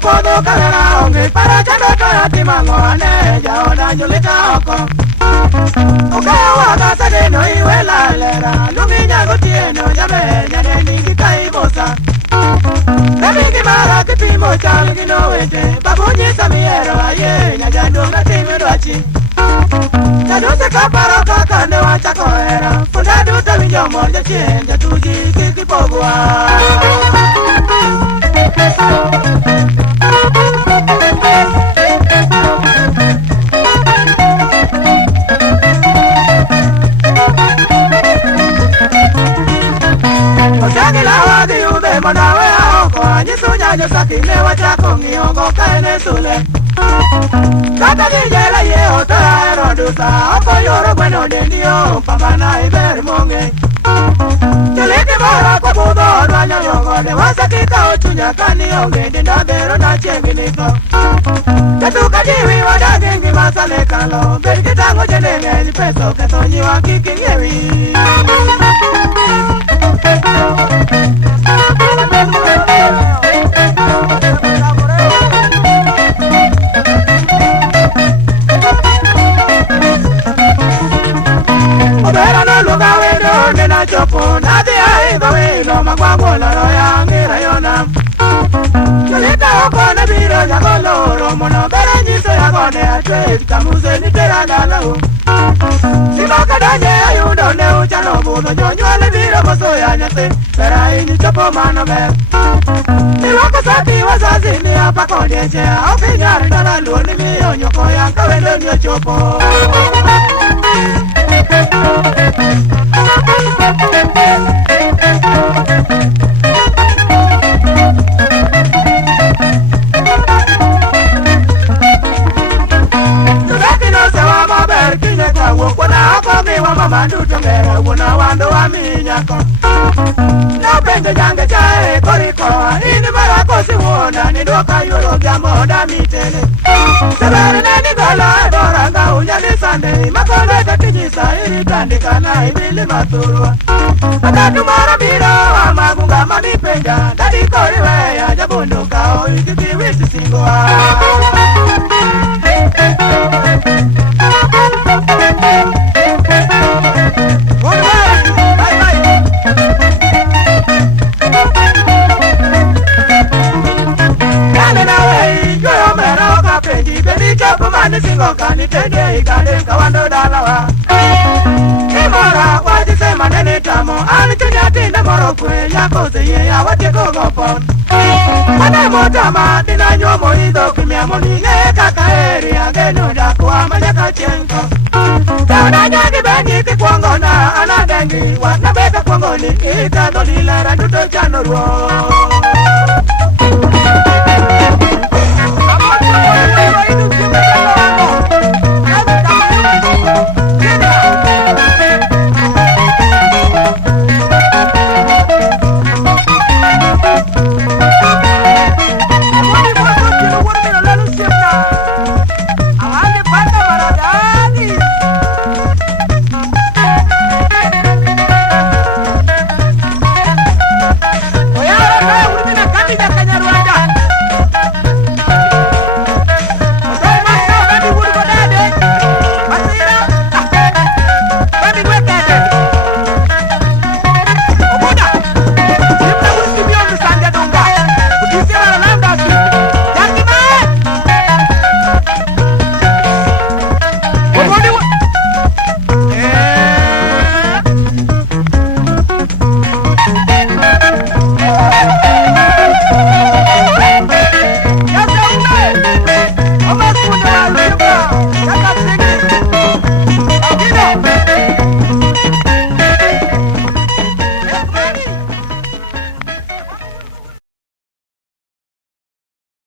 Puedo cargar aunque para que no te atimangoane ya ona yulika oko Okawa kasa de no iwela lera Luminya gotieno ya me nyane ningi kaibosa Nabiki mara kipimo changi no wete Babunyi samiero aye nyajando na timi rochi Kaduse kaparo kakande wachako era Fundadu taminyo moja chienja tuji kikipogwa Manawe ako nyisunya nyosakine wachako ngiongo kaene sule Kata dijela ye otoya erodusa Oko yoro bueno dendio pambana iberi monge Tuliki mara kwa budo rwanyo yongone Wasakika ochunya kani onge Dinda bero na chengi niko Ketuka jiwi wadagengi masale kalo Berkitango jenenge nipeso Ketonyi wa kiki nyewi Chopo nadi ai doe no magwango la roya ngira yona Yolita oko na biro ya goloro mono bere nyiso ya gone atwe tamuze ni teranda lau Simoka danye ayundo ne uchano budo nyonyo le biro koso ya nyate Berai ni chopo mano me Niwako sati wazazi ni hapa konyeche Au pinyari dana luoni miyo nyoko ya kawendo nyo chopo Mandu tongera wuna wandu wa minyako Na pende jange chae koriko Ini marako si wona Nidoka yuro gyamo da mitele Sebere neni gola Doranga unya ni sande Makole tatijisa iri tandika na ibili maturwa Akatu mara biro wa magunga manipenja Dadi koriwe ya jabunduka o ikiti wisi singwa Singo kani tende ikade kawando dalawa Imora wajise manene tamo Ani chunya tinda moro kwe Yako seye ya wate kogopon Mane motama Dina nyomo hido kimia monine Kakaeri agenu dakuwa Manyaka chenko Kauna nyagi bengi kikuango na Anagengi Wanabeka kuango ni Ikado lila randuto chano ruo